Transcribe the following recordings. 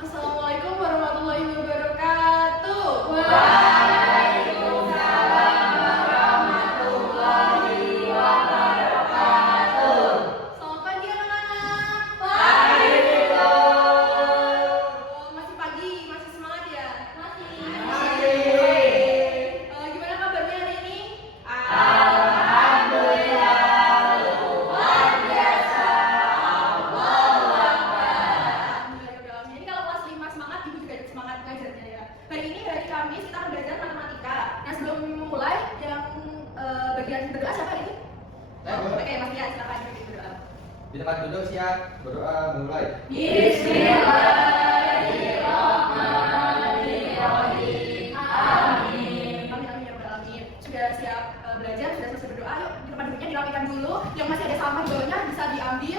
Assalamualaikum warahmatullahi wabarakatuh. Waalaikumsalam warahmatullahi wabarakatuh. Selamat pagi anak-anak. Pagi Bu. Masih pagi, masih semangat ya? Masih. Gimana kabarnya hari ini? Alhamdulillah luar biasa. Allahu Akbar. Alhamdulillah. Jadi kalau kelas 5 semangat, ibu juga semangat ngajarnya ya. Hari ini hari Kamis kita akan belajar matematika. Nah sebelum memulai, yang bagian berdoa siapa hari ini? Oke, Mas Tia, silakan berdoa. Di tempat duduk siap, berdoa mulai. Bismillahirrahmanirrahim. Amin Amin. amin ya rabbal alamin. Sudah siap belajar, sudah selesai berdoa. Yuk di tempat duduknya dirapikan dulu. Yang masih ada sampah di bawahnya bisa diambil.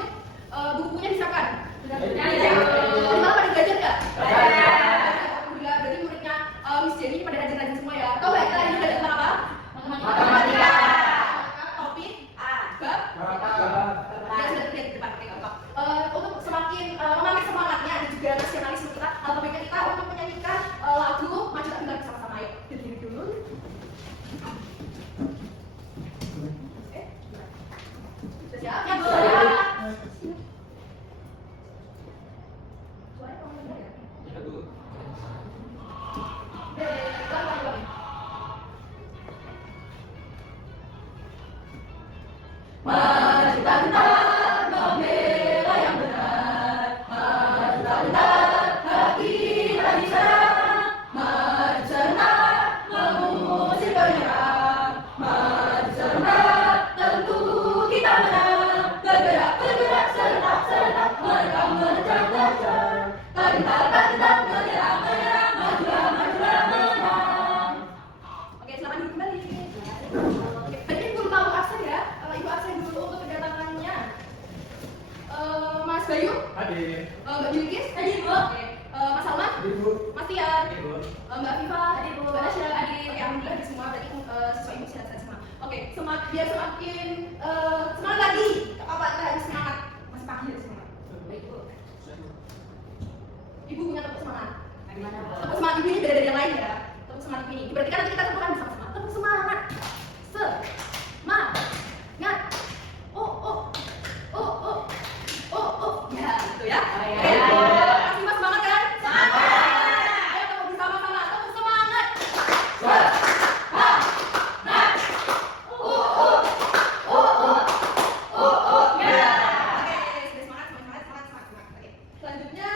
Buku-bukunya disiapkan. Sudah. Ya. Di malam pada belajar nggak? Belajar. Alhamdulillah, berarti muridnya Miss Jenny pada rajin-rajin semua ya. Tahu nggak kita ini belajar tentang apa? Matematika. Topik A. bab. Ya sudah terlihat di depan, oke gampang. Untuk semakin memakai semangatnya dan juga nasionalisme kita, topiknya kita untuk menyanyikan lagu Maju Tak Gentar bersama-sama. Yuk, berdiri dulu. Sudah siap? Ya, Bu. Suaranya kamu dengar ya? Iya, Bu. Pelan-pelan. Maju tak gentar, membela yang benar. Maju tak gentar, hak kita diserang. Maju serentak, mengusir penyerang. Maju serentak, tentu kita menang. Bergerak, bergerak, serentak, serentak, merekam, mengejar. Tak gentar, menyerang, menyerang. Majulah, majulah, menang. Oke, selamat duduk kembali. Oke, tadi ibu lupa untuk absen ya. Ibu absen dulu untuk kedatangannya. Mas Bayu, Hadir. Mbak Bilkis, Hadir, Bu. Oke. Mas Salman, Hadir, Bu. Mas Tian, Hadir, Bu. Mbak Viva, Hadir, Bu. Mbak Nasya, hadir. Oke, alhamdulillah di semua. Berarti siswa ibu sehat-sehat semua. Oke, biar semakin semangat lagi. Gak apa-apa, kita harus semangat. Masih pagi harus semangat. Baik, Bu. Ibu punya tepuk semangat. Gimana, Bu? Tepuk semangat ibu ini beda dari yang lain ya. Tepuk semangat ibu ini. Berarti kan nanti kita tentukan bersama-sama. Tepuk semangat. Semangat. Ya, gitu ya. Oh, ya. Oke. Masih mas semangat kan? Ayo tepuk bersama-sama. Tepuk semangat. Oke, sudah semangat. Oke. Selanjutnya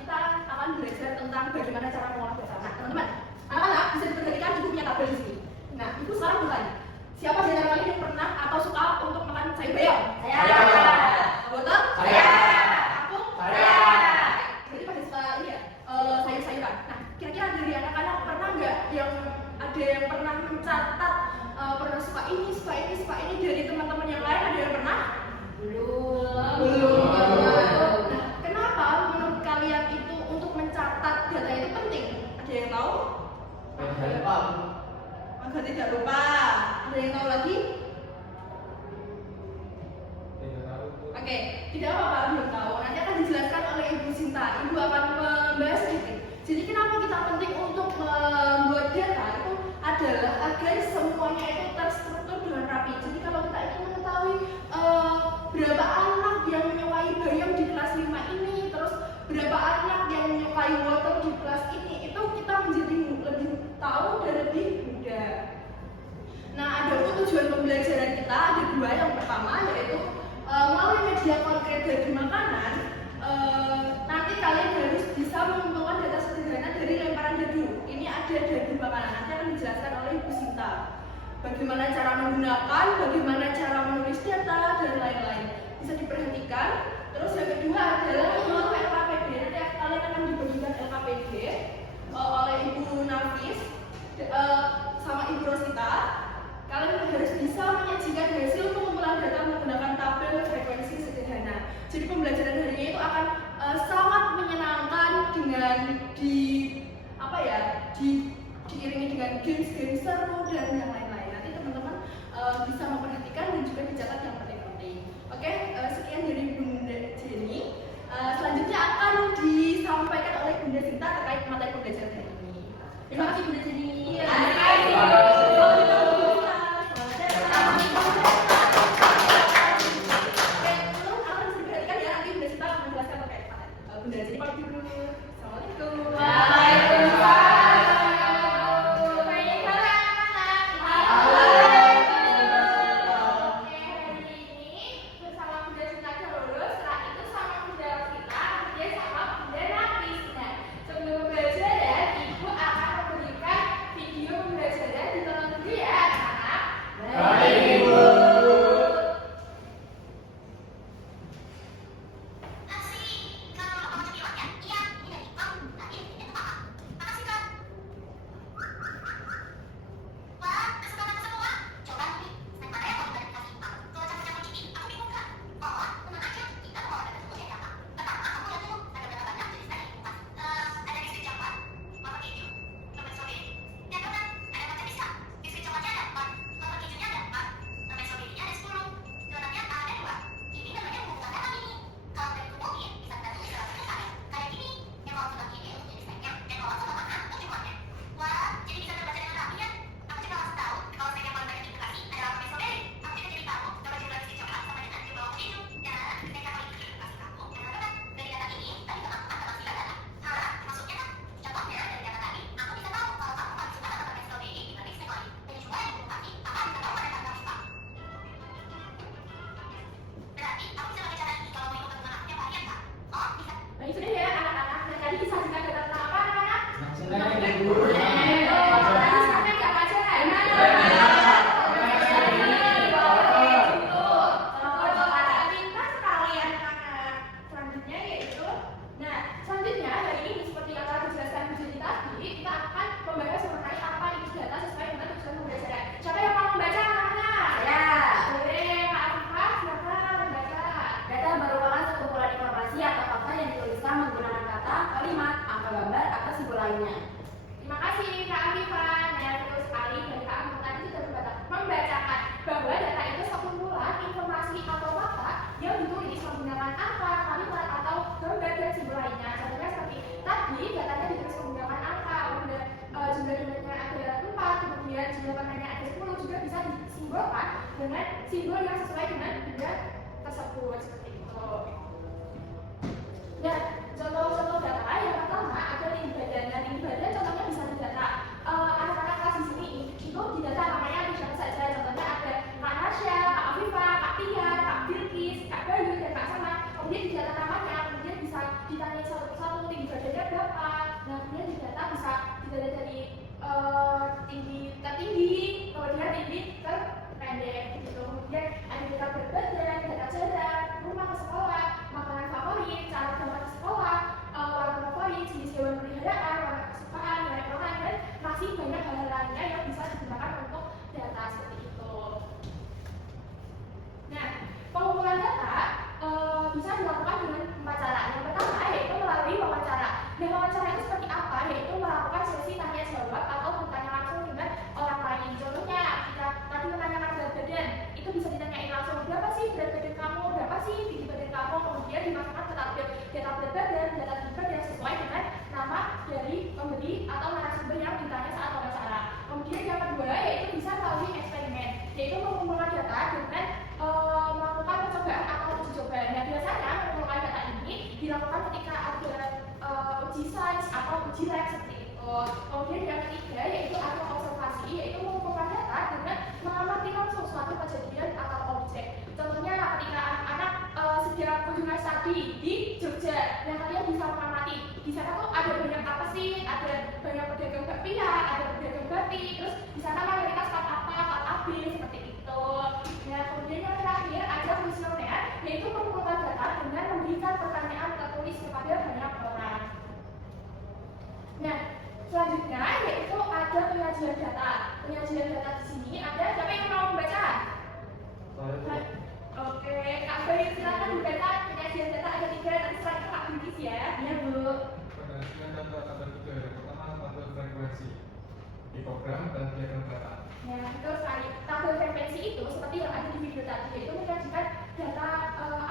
kita akan belajar tentang bagaimana cara mengolah data. Nah, teman-teman, anak-anak bisa diperhatikan ibu punya tabel di sini. Nah, ibu sekarang bertanya, siapa di antara kalian yang pernah atau suka untuk makan sayur bayam? Saya. Wortel? Saya. Kangkung? Saya. Jadi pada suka ini ya, sayur-sayuran. Nah, kira-kira dari anak-anak pernah nggak yang ada yang pernah mencatat pernah suka ini dari teman-teman yang lain? Ada yang pernah? Belum. Nah, kenapa menurut kalian itu untuk mencatat data itu penting? Ada yang tahu? Jangan lupa, Bu. Agar tidak lupa. Ada yang tahu lagi? Tidak tahu, Bu. Oke, tidak apa-apa belum tahu. Nanti akan dijelaskan oleh Ibu Sinta. Ibu akan membahas sedikit. Jadi kenapa kita penting untuk membuat data itu adalah agar semuanya itu terstruktur dengan rapi. Jadi kalau kita ingin mengetahui berapa anak yang menyukai bayam di kelas 5 ini, terus berapa anak yang menyukai wortel di kelas ini, itu kita menjadi lebih tahu dan lebih mudah. Nah, ada tujuan pembelajaran kita ada dua. Yang pertama yaitu melalui media konkret dari makanan, nanti kalian harus bisa mengumpulkan data sederhana dari lemparan dadu. Ini ada dadu makanan, nanti akan dijelaskan oleh Ibu Sinta. Bagaimana cara menggunakan, bagaimana cara menulis data, dan lain-lain. Bisa diperhatikan. Terus yang kedua adalah melalui LKPD. Nanti kalian akan dibagikan LKPD oleh Ibu Nafis sama Ibu Rosita. Kalian harus bisa menyajikan hasil pengumpulan data menggunakan tabel frekuensi sederhana. Jadi pembelajaran hari ini itu akan sangat menyenangkan dengan diiringi dengan games seru dan yang lain-lain. Nanti teman-teman bisa memperhatikan dan juga simbol yang sesuai dengan benda tersebut seperti itu. Nah, contoh-contoh data yang pertama ada tinggi badan. Nah, tinggi badan contohnya bisa didata. Anak-anak kelas di sini itu didata namanya ada siapa saja. Contohnya ada Kak Nasya, Kak Afifah, Kak Tia, Kak Bilkis, Kak Bayu, dan Kak Sama. Kemudian didata namanya, kemudian bisa ditanya satu persatu tinggi badannya berapa. Nah, kemudian didata bisa didata dari tinggi tertinggi, kemudian tinggi terpendek gitu. Kemudian ada data berat badan, data jarak, rumah ke sekolah, makanan favorit, cara berangkat ke sekolah, warna favorit, jenis hewan peliharaan, warna kesukaan, nilai orang, dan masih banyak hal lainnya yang bisa digunakan untuk data seperti itu. Nah, pengumpulan data bisa dilakukan dengan 4 cara. Yang pertama yaitu melalui wawancara. Nah, wawancara itu seperti apa? Yaitu melakukan sesi tanya jawab atau bertanya langsung dengan orang lain. Contohnya, kita tadi menanyakan berat badan, itu bisa ditanyain langsung, berapa sih berat badan kamu, berapa sih tinggi badan kamu, kemudian dimasukkan ke tabel data berat badan, data tinggi badan sesuai dengan nama dari pemberi atau narasumber yang ditanya saat wawancara. Kemudian yang kedua yaitu bisa melalui eksperimen, yaitu mengumpulkan data dengan melakukan percobaan atau uji coba. Nah, biasanya mengumpulkan data ini dilakukan ketika ada uji sains atau uji lab seperti itu. Kemudian yang ketiga yaitu ada observasi, yaitu mengumpulkan data dengan mengamati langsung suatu kejadian atau objek. Contohnya ketika anak-anak sedang kunjungan studi di Jogja, nah kalian bisa mengamati di sana tuh ada banyak apa sih? Ada banyak pedagang bakpia, ada pedagang batik, terus di sana mayoritas kat apa, kat AB seperti itu. Nah, kemudian yang terakhir ada kuesioner, yaitu mengumpulkan data dengan memberikan pertanyaan tertulis kepada banyak orang. Nah, selanjutnya yaitu ada penyajian data. Penyajian data di sini ada, siapa yang mau membaca? Oke, Kak Bayu silakan dibaca penyajian data ada 3, nanti setelah itu Kak Bilkis ya. Iya, Bu. Penyajian data ada 3. Yang pertama tabel frekuensi, hipogram dan diagram data. Nah, betul sekali. Tabel frekuensi itu seperti yang ada di video tadi, yaitu menyajikan data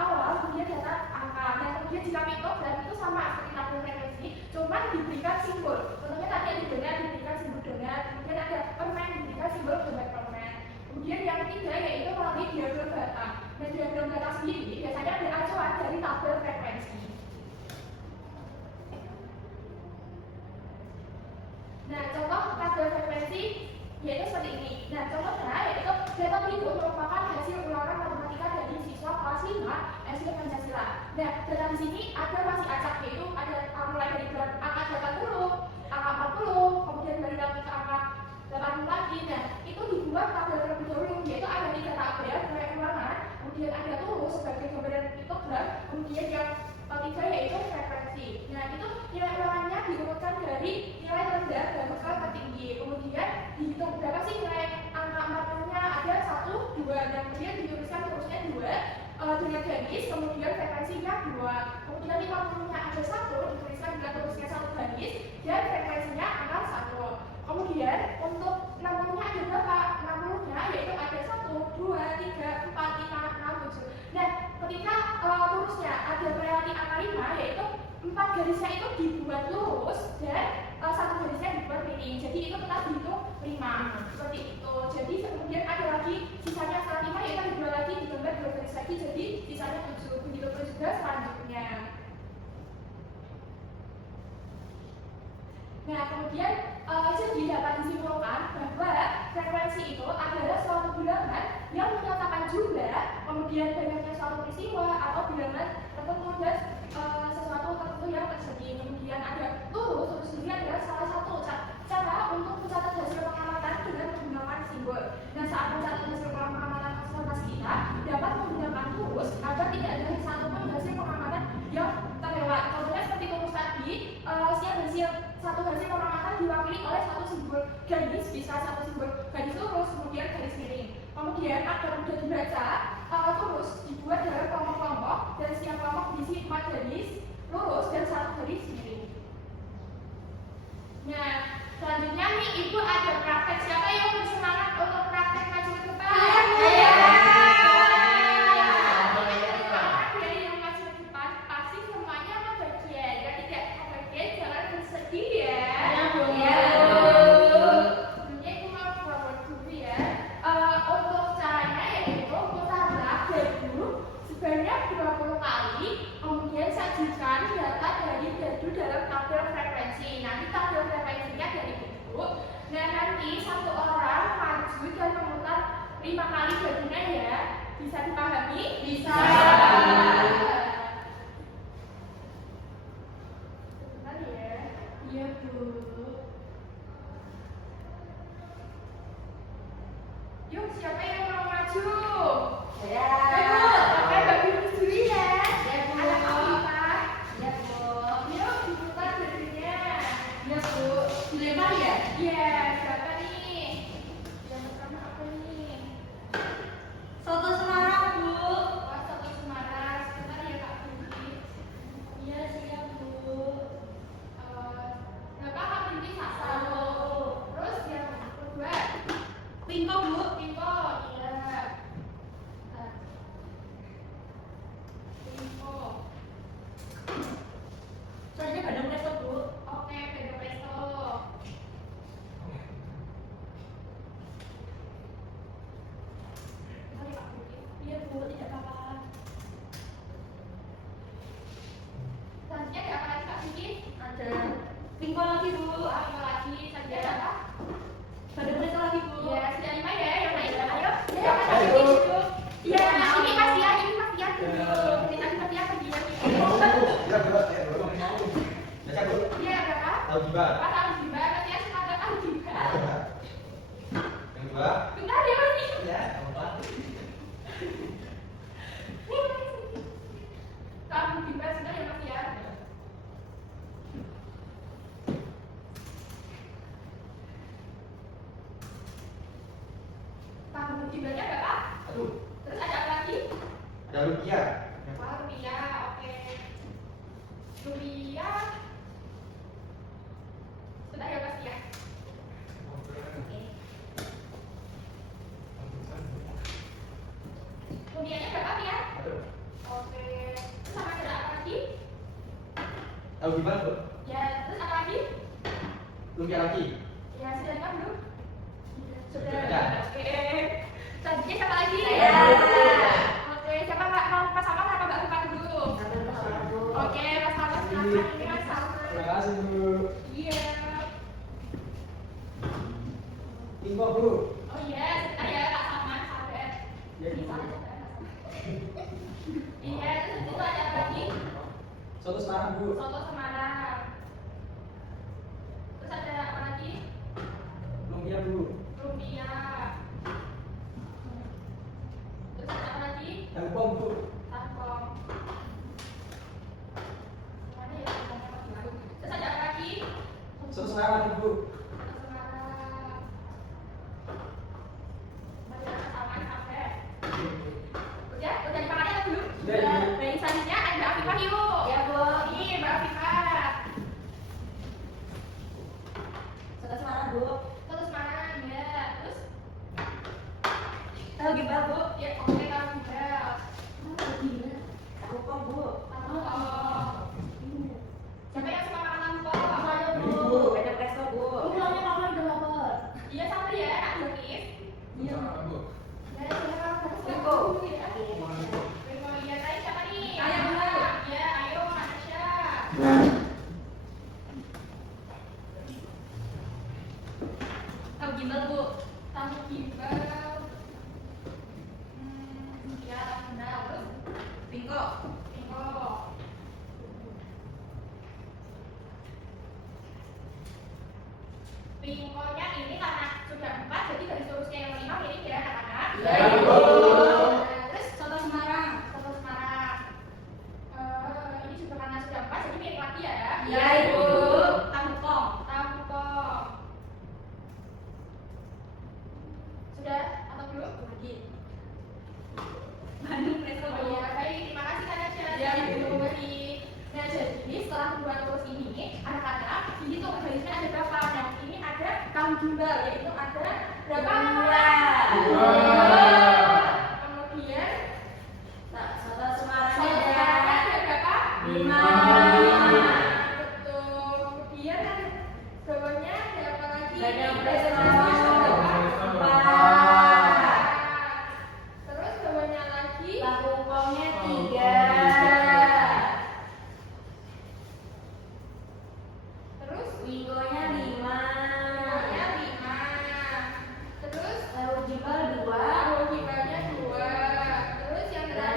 awal, kemudian data angka. Nah, kemudian jika piktogram itu sama seperti tabel frekuensi, cuma diberikan simbol. Contohnya tadi ada donat, diberikan simbol donat, kemudian ada permen, diberikan simbol donat permen. Kemudian yang ketiga yaitu melalui diagram data. Nah, diagram data sendiri biasanya ada acuan dari tabel frekuensi. Nah, contoh tabel frekuensi yaitu seperti ini. Nah, contohnya yaitu data berikut merupakan hasil ulangan matematika dari siswa kelas 5 SD Pancasila. Nah, data di sini ada masih acak, yaitu ada mulai dari angka 80, angka 40, kemudian dari lagi ke angka 80 lagi. Nah, itu dibuat tabel terlebih dahulu, yaitu ada 3 tabel, nilai ulangan, kemudian ada turus sebagai gambaran piktogram, kemudian yang ketiga yaitu frekuensi. Nah, itu nilai ulangannya diurutkan dari nilai rendah dan ke tertinggi. Kemudian dihitung berapa sih nilai angka 40-nya, ada 1, 2, dan kemudian dituliskan terusnya 2 dengan garis, kemudian frekuensinya 2. Kemudian 50-nya ada 1, dituliskan dengan terusnya 1 garis, dan frekuensinya angka 1. Kemudian untuk 60-nya ada berapa? 60-nya yaitu ada 1, 2, 3, 4, 5, 6, 7. Nah, ketika lurusnya ada melewati angka 5, yaitu 4 garisnya itu dibuat lurus dan 1 garisnya dibuat miring. Jadi itu tetap dihitung 5 seperti itu. Jadi kemudian ada lagi sisanya setelah 5 yaitu ada 2 lagi digambar 2 garis lagi, jadi sisanya 7. Begitu pun juga selanjutnya. Nah, kemudian jadi dapat disimpulkan bahwa frekuensi itu adalah suatu bilangan yang menyatakan jumlah, kemudian banyaknya suatu peristiwa atau bilangan tertentu dan sesuatu tertentu yang terjadi. Kemudian ada turus sendiri adalah salah satu cara untuk mencatat hasil pengamatan dengan menggunakan simbol. Nah, saat mencatat hasil pengamatan observasi kita dapat menggunakan turus agar tidak ada satupun hasil pengamatan yang terlewat. Contohnya seperti turus tadi, setiap hasil satu hasil pengamatan diwakili oleh satu simbol garis, bisa satu simbol garis lurus, kemudian garis miring. Kemudian agar mudah dibaca, turus dibuat dalam kelompok-kelompok dan setiap kelompok berisi 4 garis lurus dan 1 garis miring. Nah, selanjutnya nih Ibu ada praktek. Siapa yang bersemangat untuk praktek maju ke depan? Saya. Dari yang maju ke depan pasti semuanya kebagian. Yang tidak kebagian jangan bersedih ya. Sebelumnya Ibu mau buat dulu ya. Untuk caranya yaitu lagi? Bisa. Sebentar ya. Iya, Bu. Yuk, siapa yang mau maju? Saya. Ayo, pakai baju dulu ya. Ya, Bu. Anak apa? Ya, Bu. Yuk, diputar bajunya. Ya, Bu. Dilempar ya? Iya, siapa nih? Yang pertama apa nih? Soto Semarang, Bu. Wah, Soto Semarang. Sebentar ya, Kak Binti. Iya, siap, Bu. Bapak Kak Binti satu. Terus yang kedua, Pingko, Bu. Pingko. Iya. Pingko. Soalnya Bandung Presto, Bu. Oke, Pedro Presto. Mari Kak Binti. Iya, Bu. Tidak apa-apa. Selanjutnya ada apa lagi Kak Binti? Ada Pingko lagi, Bu. Apa lagi? Selanjutnya ada apa? Bandung Presto lagi, Bu. Iya, sudah 5 ya, yang lain. Ayo. Ya, Kak ayo. Binti duduk. Iya, ini Mas Tia, ini Mas Tia duduk. Ini tadi Mas Tia pergi lagi. Iya, berapa? Tahu gimana? Pak tahu gimana? Mas Tia suka nggak tahu gimana? Yang kedua? Bentar ya, Mas Tia. Ya, apa? Tahu gimana sudah ya, Mas Tia? Tahu gimana berapa? Aduh, Terus ada apa lagi? ada rupiah. Wah, rupiah, oke. Rupiah. Sudah ya, Mas Tia? Rupiahnya berapa, Tia? Aduh, Oke. Terus sama ada apa lagi? tahu gimana, Bu? Ya, terus apa lagi? Rupiah lagi. Ya, sudah lima belum? Sudah. Sudah. Oke. Selanjutnya siapa lagi? Saya. Oke, siapa Mbak? Mau Mas Salman apa Mbak Rupa dulu? Oke, Mas Salman silakan. Ini Mas Salman. Terima kasih, Bu. Iya. Info, Bu. Oh iya, sebentar ya Kak Salman, sabar. Ya, Ini Bu. salah sabar. Iya, terus itu ada apa lagi? Soto Semarang, Bu. Soto Semarang. Terus ada apa lagi? Lumpia, Bu. Lumpia. Terus ada apa lagi? Tempong, Bu. Tangkong. Semuanya ya, semuanya masih baru. Terus ada apa lagi? Soto Semarang, Bu. Soto Semarang. Masih ada sama sampai. Udah dimakan atau belum? Sudah, Ibu. Baik, selanjutnya ada Mbak Afifah yuk. Ya, Bu. Ini Mbak Afifah. Soto Semarang, Bu. Soto Semarang ya. Terus Tahu gimbal, Bu. ya oke tahu juga. Tahu gimbal. Tahu kok, Bu. Tangkong. Siapa yang suka makan tangkong? Saya, Bu. Bandung Presto, Bu. Pulangnya mama udah lapar. Iya sabar ya, Kak Jonis. Iya. Apa, Bu? Ya, silakan. Terus Tunggu. dulu ya. Mau lihat aja siapa nih? Ayo, Bu. Ya, ayo Natasha. Tahu gimbal, Bu. Tahu gimbal. Ya, benar. Terus Pingko. Pingko. Pingkonya ini karena sudah 4, jadi dari seterusnya yang 5 ini kira anak-anak. Ya, Ibu. Nah, terus Soto Semarang. Soto Semarang. Ini juga karena sudah 4, jadi mirip lagi ya. Ya, Ibu. Tangkong. Tangkong. Sudah atau belum? Lagi. Bandung Presto, Oh Bu. iya, baik. Terima kasih Kak Nadia. Ya, Ibu. Nah, jadi setelah kedua terus ini, anak-anak dihitung garisnya ada berapa? Nah, ini ada kaum gimbal, yaitu ada berapa? Dua. Kemudian Nah, Soto Semarang soto ada Semarang ada berapa? 5. Betul. Kemudian bawahnya ada apa lagi? Bandung Presto. Ada berapa? 4. Terus bawahnya lagi Tahu kongnya 3. terus Pingkonya 5. bawahnya 5. Terus Tahu gimbal 2. tahu gimbalnya 2. Terus yang terakhir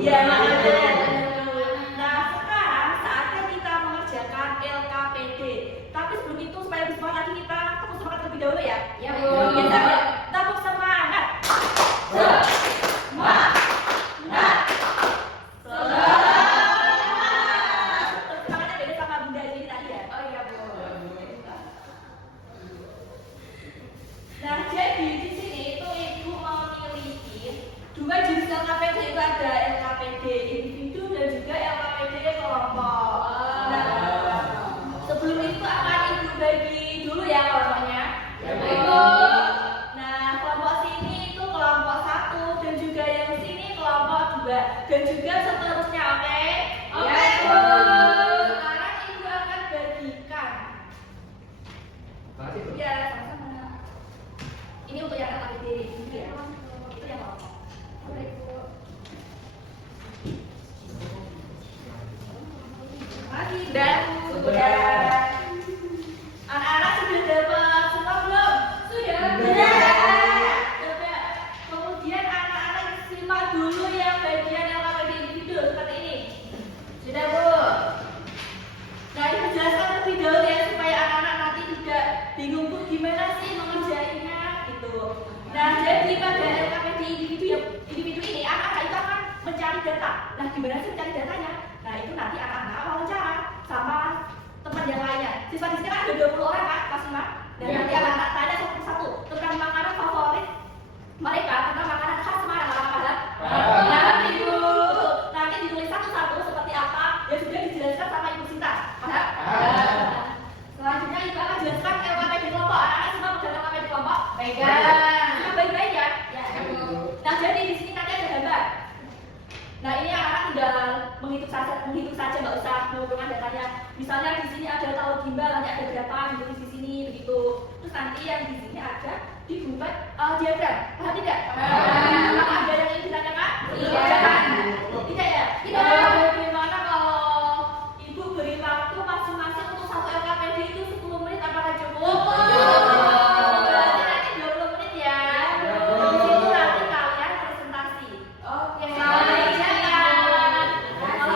Iya, nah sekarang saatnya kita mengerjakan LKPD. Tapi sebelum itu supaya lebih semangat lagi kita tepuk semangat terlebih dahulu ya. Ya, Bu. Bu. Kita tepuk semangat. Semangatnya beda sama Bunda jadi tadi ya. Oh iya, Bu. Nah, jadi di sini itu Ibu memiliki dua jenis LKPD, itu ada LKPD individu dan juga LKPD kelompok. Nah, sebelum itu akan Ibu bagi dulu ya kelompoknya. Ya, Bu. Nah, kelompok sini itu kelompok 1 dan juga yang sini kelompok 2 dan juga seterusnya, oke? Oke, Bu. Sekarang Ibu akan bagikan. Makasih, Bu. Ya, sama-sama. Ini untuk yang LKPD individu ya. Itu yang kelompok. Oke, Bu. Sudah. Anak-anak sudah dapat semua belum? Sudah. Sudah. Kemudian anak-anak simak dulu yang bagian LKPD individu seperti ini. Sudah, Bu. Nah, ini menjelaskan lebih dahulu ya supaya anak-anak nanti tidak bingung Bu gimana sih mengerjainnya gitu. Nah, jadi pada LKPD individu ini anak-anak itu akan mencari data. Nah, gimana sih mencari datanya? Nah, itu nanti anak-anak wawancara sama teman yang lainnya. Siswa di sini kan ada 20 orang kan, Mas Ima? Dan Ya. nanti anak-anak tanya satu-satu tentang makanan favorit mereka, tentang makanan khas Semarang, paham? Paham. Nah, Ibu nanti ditulis satu-satu seperti apa yang sudah dijelaskan sama Ibu Sinta, paham? Paham. Selanjutnya Ibu akan jelaskan LKPD kelompok. Anak-anak semua udah LKPD kelompok? Pegang. Sudah baik-baik ya? Ya, Bu. Nah, jadi di sini nanti ada gambar. Nah, ini anak-anak tinggal menghitung saja, nggak usah mengumpulkan datanya. Misalnya di sini ada tahu gimbal, nanti ada berapa ditulis di sini begitu. Terus nanti yang di sini ada dibuat diagram. Paham tidak? Paham. Apakah ada yang ingin ditanyakan? Iya. Tidak ya? Tidak. Bagaimana kalau Ibu beri waktu masing-masing untuk satu LKPD itu 10 menit, apakah cukup? Berarti nanti 20 menit ya. Di situ nanti kalian presentasi. Oke. Kalau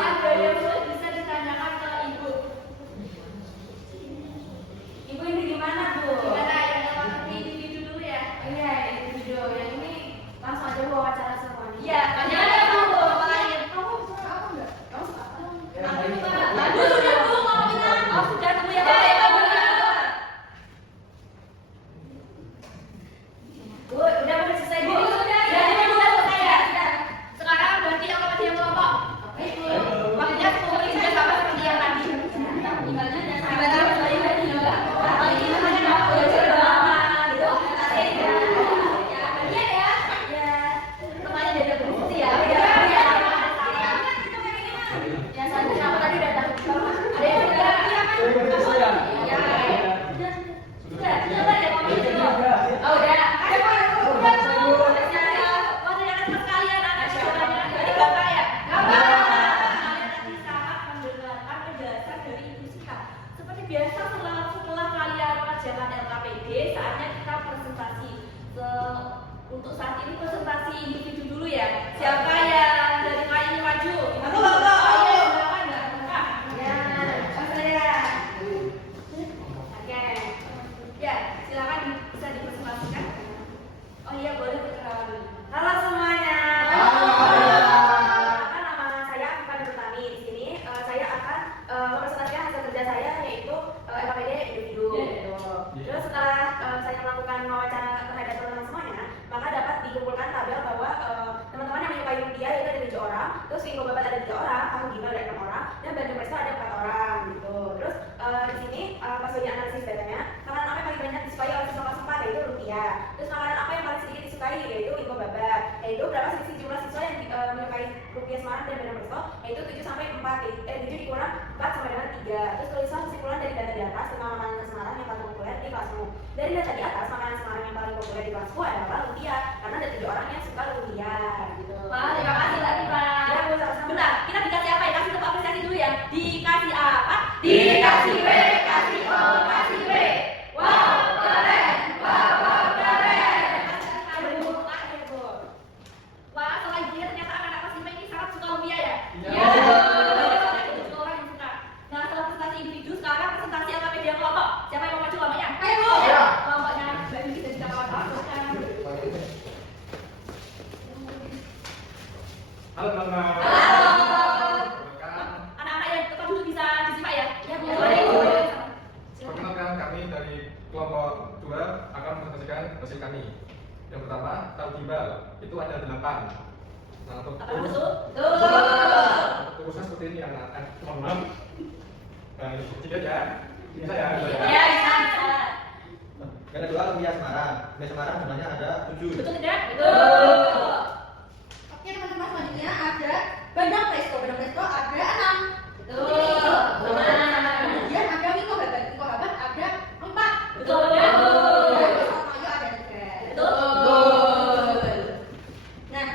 ada yang sulit bisa ditanyakan ke Ibu. Ibu ini gimana, Bu? Gimana? Yang LKPD individu dulu ya? Iya, individu. Yang ini langsung aja wawancara semuanya. Iya, tanyakan ya, Bu. Apa lagi? Kamu suka aku enggak? Kamu suka apa? Yang Aku ini. suka. Bu, sudah Bu, ngomongnya. Oh, sudah tunggu ya, Pak. Ya, Bu. Bu, udah pada selesai, Bu. Sudah. Sudah selesai ya? Sudah. Sekarang berarti LKPD yang kelompok. Oke, Bu. Waktunya 10 menit juga sama seperti yang tadi. Tinggalnya ada sama. Gimana? Oh, ini namanya apa? Ya, sudah lama, gitu. Iya ya. Ya. Namanya beda berfungsi ya. Beda. Yang selanjutnya apa tadi udah tahu? Ada yang sudah? Iya. Sudah. Sudah ya komisi dulu. Oh, udah. Mau tanyakan ke kalian anak sekolahnya. Jadi Bapak ya? Kalian nanti sangat mendengarkan penjelasan dari Ibu Sita. Seperti biasa setelah kalian mengerjakan LKPD, saatnya kita presentasi. Untuk saat ini presentasi individu dulu ya. Siapa yang dari kalian ini maju? Aku, Bapak. Oh iya, silakan Mbak. Buka. Ya, saya. Oke. Ya, silakan bisa dipresentasikan. Oh iya, boleh perkenalan dulu. Halo semuanya. Perkenalkan, nama saya Afifah Nurtani. Di sini saya akan mempresentasikan hasil kerja saya yaitu LKPD individu. Gitu. Terus setelah saya melakukan wawancara terhadap teman-teman semuanya, maka dapat dikumpulkan tabel bahwa teman-teman yang menyukai rupiah itu ada 7 orang, terus Ingo Babat ada 3 orang, kamu Gimbal ada 6 orang, dan Bandung Presto ada 4 orang. Gitu. Terus di sini pas bagi analisis datanya, makanan apa yang paling banyak disukai oleh siswa kelas 4 yaitu rupiah. Terus makanan apa yang paling sedikit disukai yaitu Ingo Babat. Yaitu berapa selisih jumlah siswa yang menyukai rupiah Semarang dan Bandung Presto yaitu 7 sampai 4, 7 dikurang 4 sampai dengan 3. Terus tulislah kesimpulan dari data di atas tentang makanan Semarang yang paling populer di kelasmu. Dari data di atas, makanan Semarang yang paling populer di kelasku adalah lumpia karena ada 7 orang yang suka lumpia gitu. Wah, terima kasih Mbak Tifa. Ya, Bu, sama-sama. Bentar, kita dikasih apa ya? Kasih tepuk apresiasi dulu ya. Dikasih apa? Dikasih B, kasih O, kasih B. Wow, keren. Wow, keren. Wah, selain dia ternyata anak-anak kelas 5 ini sangat suka nih. Yang pertama, tahu gimbal. Itu ada 8. Nah, untuk Apa urus, itu? urusnya seperti ini anak-anak. Mohon maaf. Nah, ini sedikit ya. Bisa ya? Ya, bisa. Yang kedua lumpia Semarang. Lumpia Semarang jumlahnya ada 7. Betul tidak? Betul. Oke teman-teman, selanjutnya ada bandang presto. Bandang presto ada 6. Betul. Kemudian ada miko babat. Miko babat ada 4. Betul. Dan sotoyo ada 3. Betul. Nah,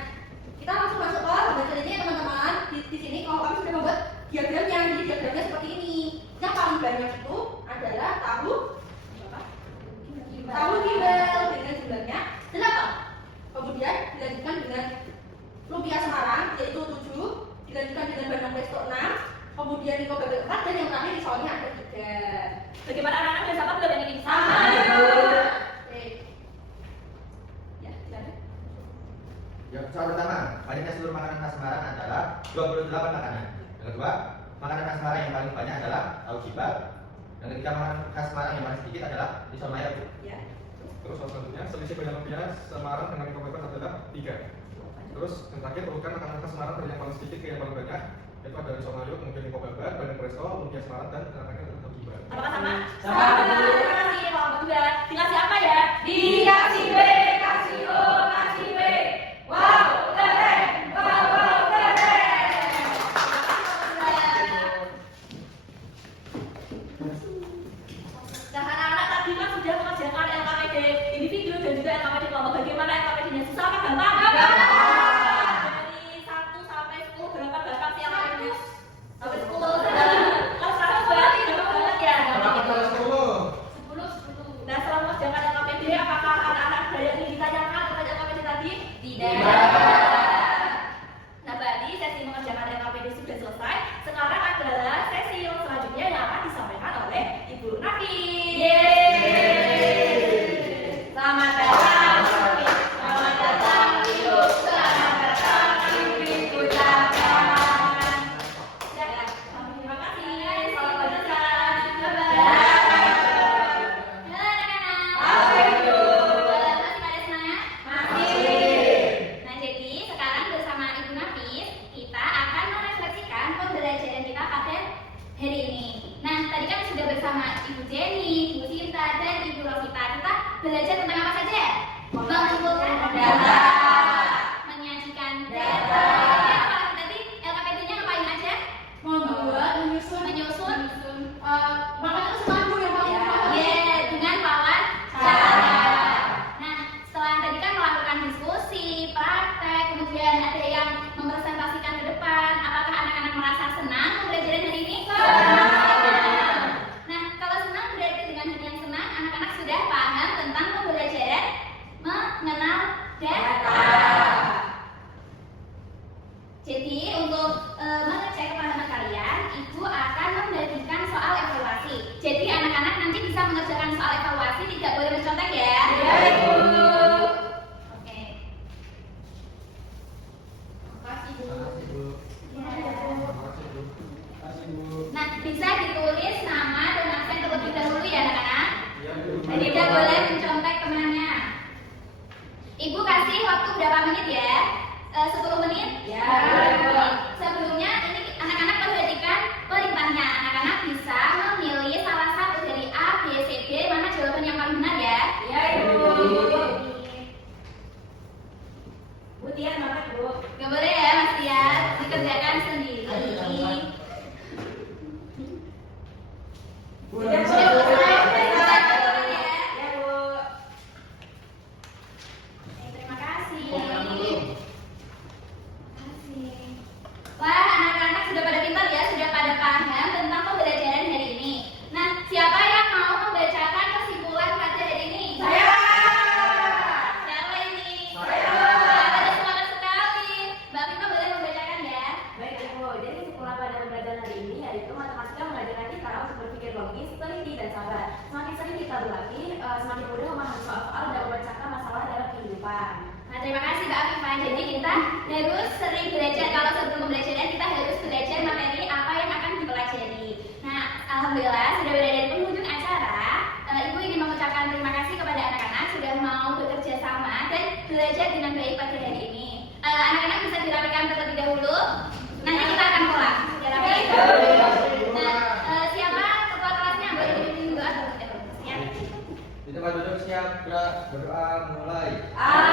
kita langsung masuk ke pembahasan ini ya teman-teman. Di sini kalau kami sudah membuat diagramnya, jadi diagramnya seperti ini. Yang paling banyak itu adalah tahu gimbal dengan jumlahnya 8. Kemudian dilanjutkan dengan lumpia Semarang yaitu 7, dilanjutkan dengan bandang presto 6, kemudian miko babat 4, dan yang terakhir di soalnya ada 3. Bagaimana anak-anak bisa apa belum ini? Sama. Oke. Ya, silakan. Yang soal pertama, banyaknya seluruh makanan khas Semarang adalah 28 makanan. Yang kedua, makanan khas Semarang yang paling banyak adalah tahu gimbal. Yang ketiga, makanan khas Semarang yang paling sedikit adalah risol Maya, Bu. Ya. Terus soal selanjutnya, selisih bandang lumpia Semarang dengan miko babat adalah 3. Terus yang terakhir, urutkan makanan khas Semarang dari yang paling sedikit ke yang paling banyak. Itu ada risol mayo, kemudian miko babat, bandang presto, lumpia Semarang, dan terakhir ada tahu gimbal. Apakah sama? Sama. Terima kasih kalau berdua. Dikasih apa ya? Dikasih B, kasih O, kasih B. Wow, keren. Wow, keren. Nah, anak-anak tadi kan sudah mengerjakan LKPD individu dan juga LKPD kelompok. Bagaimana LKPD-nya? Susah apa gampang? Dari 1 sampai 10 berapa gampang sih LKPD-nya? Sampai 10. Kan sekarang berarti gampang banget ya. Berapa kali 10? 10. Nah, setelah mengerjakan LKPD, apakah anak-anak ada yang ingin ditanyakan terkait LKPD tadi? Tidak. Nah, berarti sesi mengerjakan LKPD sudah selesai. Sekarang adalah sesi yang selanjutnya yang akan disampaikan oleh Ibu Nafis. Selamat datang, Ibu. Selamat datang, Ibu. Selamat datang, Ibu. Ucapkan. Ya, terima kasih. Selamat belajar. Bye-bye. Halo anak-anak. Apa itu? Masih pada semangat? Masih. Nah, jadi sekarang bersama Ibu Nafis kita akan merefleksikan pembelajaran kita pada hari ini. Nah, tadi kan sudah bersama Ibu Jenny, Ibu Sinta, dan Ibu Rosita. Kita belajar tentang apa saja? Mengumpulkan data, menyajikan data. Tadi LKPD-nya ngapain aja? Membuat, menyusun, makanya semampu yang paling utama. Dengan lawan cara. Nah, setelah tadi kan melakukan diskusi, praktek, kemudian ada yang mempresentasikan ke depan. Apakah anak-anak merasa senang pembelajaran hari ini? Nah, kalau senang berarti dengan hati yang senang, anak-anak sudah paham tentang pembelajaran mengenal data. Jadi untuk mengecek kepahamanan kalian, Ibu akan membagikan soal evaluasi. Jadi anak-anak nanti bisa mengerjakan soal evaluasi, tidak boleh mencontek ya. Ya, Ibu. Oke. Makasih, Bu. Makasih, Bu. Nah, bisa ditulis nama dan absen terlebih dahulu ya anak-anak. Iya, Bu. Dan tidak boleh mencontek temannya. Ibu kasih waktu berapa menit ya? 10 menit? Ya. Sebelumnya ini anak-anak perhatikan perintahnya. Anak-anak bisa memilih salah satu dari A, B, C, D, mana jawaban yang paling benar ya? Ya, Ibu. Bu Tia, semangat, Bu. Gak boleh ya Mas Tia, dikerjakan sendiri. Sudah, Bu. Sudah selesai? Sudah. Jawaban ya? Ya, Bu. Oke, terima kasih. Komentar dulu. Kasih. Wah, anak-anak sudah pada pintar ya, sudah pada paham tentang pembelajaran hari ini. Nah, siapa yang mau membacakan kesimpulan pada hari ini? Saya. Siapa ini? Saya. Ada semangat sekali. Mbak Fima boleh membacakan ya? Baik, Ibu. Jadi kesimpulan pada pembelajaran hari ini yaitu matematika mengajarkan kita untuk berpikir logis, teliti, dan sabar. Semakin sering kita berlatih, semakin mudah memahami soal-soal dan memecahkan masalah dalam kehidupan. Nah, terima kasih Mbak Afifah. Jadi kita harus sering belajar. Kalau sebelum pembelajaran kita harus belajar materi apa yang akan dipelajari. Nah, alhamdulillah sudah berada di penghujung acara. Ibu ingin mengucapkan terima kasih kepada anak-anak sudah mau bekerja belajar dengan baik pada hari ini. Anak-anak bisa dirapikan terlebih dahulu. Nanti kita akan pulang. Dirapikan. Nah, siapa ketua kelasnya? Boleh dipimpin dulu. Siap. Di tempat duduk siap, gerak, berdoa, mulai. Amin.